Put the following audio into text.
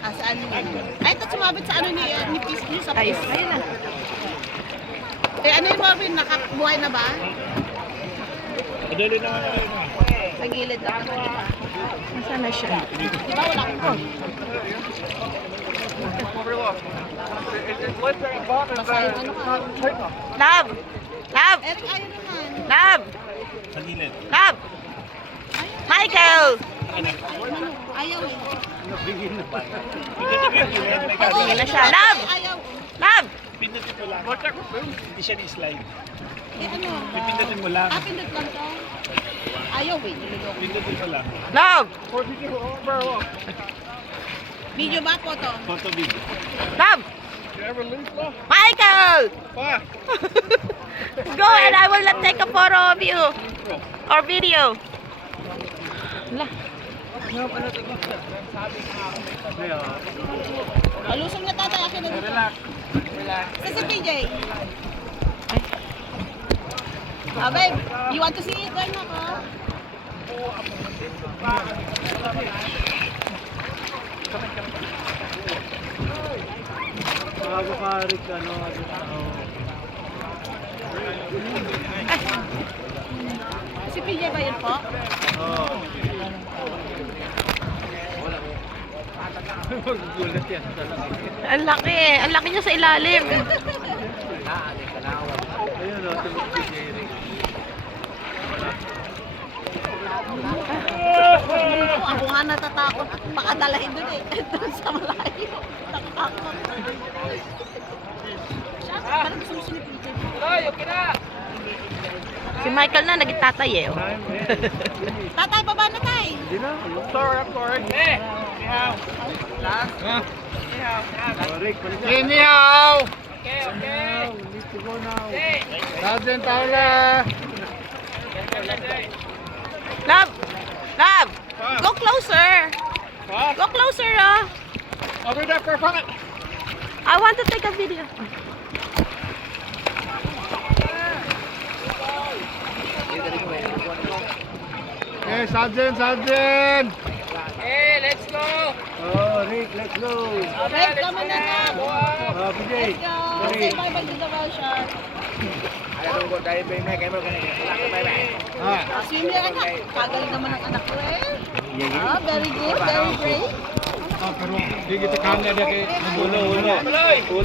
Ah, saan yun? Ay, ito sumabit sa ano ni Peace News. Ayos, ayun na. Eh, ano yung Marvin? Nakabuhay na ba? Madali na nga yun. Sa gilid lang. Nasaan na siya? Di ba wala ko? Basta yung ano ka. Love! Love! Eric, ayaw naman. Love! Sa gilid. Love! Michael! Ayaw eh. Pindutin mo yung gilid. May Tingin na siya. Ay, Love! ayaw. Love! Pindutin mo lang. Hindi siya ni-slide. Eh, ano? Pindutin mo lang. Ah, pindot lang to. Ayaw eh. Niloloko. Pindutin mo lang. Love! Video ba? Photo? Photo video. Love! Michael! Pa! Go and I will not take a photo of you. Or video. Wala. Alusong na tatay. Akin na dito. Sa si PJ. Ah, babe. You want to see it? Turn ako. Bago ka, Rick, ano, Si PJ ba yun po? Oo. Magugulat yan. Ang laki eh. Ang laki niya sa ilalim. Ayun, o, tumig si Jerry. Ako nga natatakot. Baka dalahin dun eh. Doon sa malayo. Nakatakot. Siya, parang gusto mo siya ni PJ. Si Michael na naging tatay eh. Oh. Tatay, baba na tay. Hindi na. Sorry, I'm sorry. Eh! Nihaw. Last? Rick, balik na. Nihaw! Okay, okay. Need to go now. Sergeant Paula! Love! Love! Go closer! Pa? Go closer ah! Over there, perfect. I want to take a video. Okay, Sergeant, Sergeant! Hey, let's go. Oh, Rick, let's go! Babe, come on na na. Oh, PJ! Let's go. Say bye-bye to the well shot. Ah, Swimmer anak. Kagaling naman ang anak ko eh. Ah, very good, very brave. pero hindi kita kanya dia kay ulo.